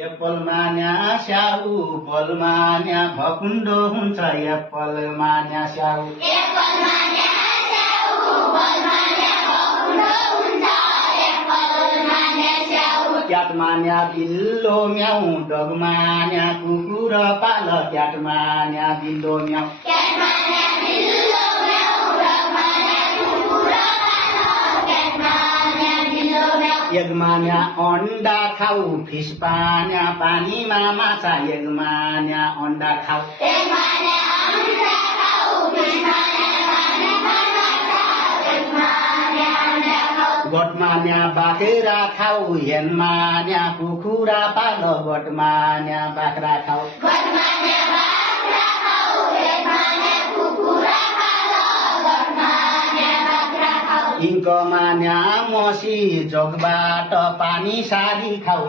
Apple मान्या स्याउ पल मान्या भकुण्डो हुन्छ एप्पल मान्या स्याउ क्याट मान्या बिल्लो म्याउ डग मान्या कुकुर पाल क्याट मान्या बिल्लो म्याउ एग मान्या अंडा खाऊ फिस पान्या पानीमा माछा एग मान्या अंडा खाऊ गोठ मान्या बाख्रा खाऊ हेन मान्या कुखुरा पाल गोठ मान्या बाख्रा खाऊ हिंक मान्या मसी जगबाट पानी सारी खाऊ